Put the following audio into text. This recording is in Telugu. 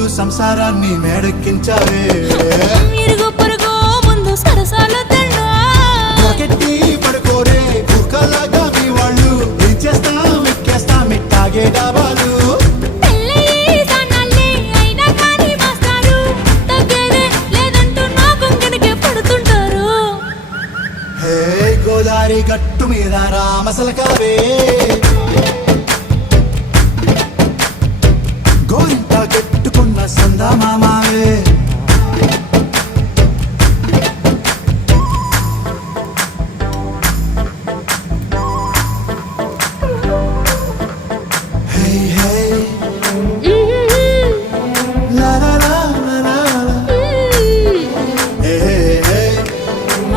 నిండు సంసారాన్ని మేడెక్కించావే ఇరుగు పొరుగు ముందు సరసాలు కెట్టి పడుకోరే కుక్కలాగా మీ వాళ్ళు ఏం చేస్తాం ఎక్కేస్తాం ఇట్టాగే డాబాలు గోదారి గట్టు మీద రామసలకావే